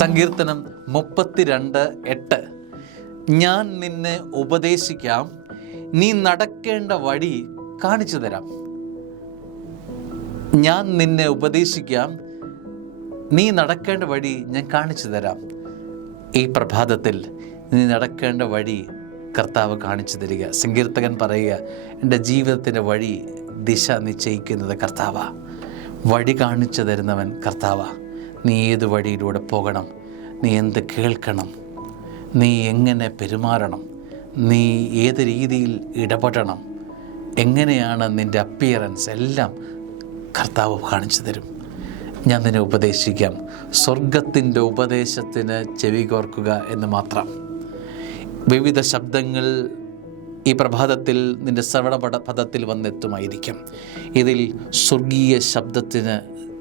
സങ്കീർത്തനം 32:8. ഞാൻ നിന്നെ ഉപദേശിക്കാം, നീ നടക്കേണ്ട വഴി കാണിച്ചു തരാം. ഞാൻ നിന്നെ ഉപദേശിക്കാം, നീ നടക്കേണ്ട വഴി ഞാൻ കാണിച്ചു തരാം. ഈ പ്രഭാതത്തിൽ നീ നടക്കേണ്ട വഴി കർത്താവ് കാണിച്ചു തരിക. സങ്കീർത്തകൻ പറയുക, എൻ്റെ ജീവിതത്തിൻ്റെ വഴി ദിശ നിശ്ചയിക്കുന്നത് കർത്താവാ. വഴി കാണിച്ചു തരുന്നവൻ കർത്താവാ. നീ ഏത് വഴിയിലൂടെ പോകണം, നീ എന്ത് കേൾക്കണം, നീ എങ്ങനെ പെരുമാറണം, നീ ഏത് രീതിയിൽ ഇടപെടണം, എങ്ങനെയാണ് നിൻ്റെ അപ്പിയറൻസ്, എല്ലാം കർത്താവ് കാണിച്ചു തരും. ഞാൻ നിന്നെ ഉപദേശിക്കാം. സ്വർഗത്തിൻ്റെ ഉപദേശത്തിന് ചെവി കോർക്കുക എന്ന് മാത്രം. വിവിധ ശബ്ദങ്ങൾ ഈ പ്രഭാതത്തിൽ നിൻ്റെ ശ്രവണ പദത്തിൽ വന്നെത്തുമായിരിക്കും. ഇതിൽ സ്വർഗീയ ശബ്ദത്തിന്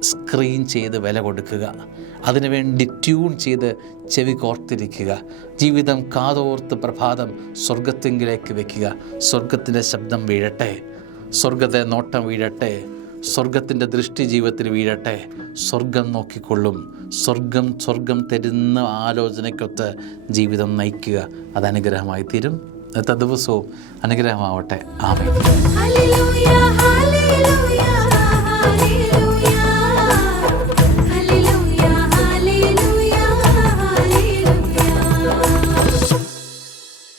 സ്ക്രീൻ ചെയ്ത് വില കൊടുക്കുക, അതിനുവേണ്ടി ട്യൂൺ ചെയ്ത് ചെവി കോർത്തിരിക്കുക. ജീവിതം കാതോർത്ത് പ്രഭാതം സ്വർഗത്തിങ്കിലേക്ക് വയ്ക്കുക. സ്വർഗത്തിൻ്റെ ശബ്ദം വീഴട്ടെ, സ്വർഗത്തെ നോട്ടം വീഴട്ടെ, സ്വർഗത്തിൻ്റെ ദൃഷ്ടി ജീവിതത്തിൽ വീഴട്ടെ. സ്വർഗം നോക്കിക്കൊള്ളും. സ്വർഗം തരുന്ന ആലോചനയ്ക്കൊത്ത് ജീവിതം നയിക്കുക. അത് അനുഗ്രഹമായി തീരും. ഇന്നത്തെ ദിവസവും അനുഗ്രഹമാവട്ടെ. ആമേൻ.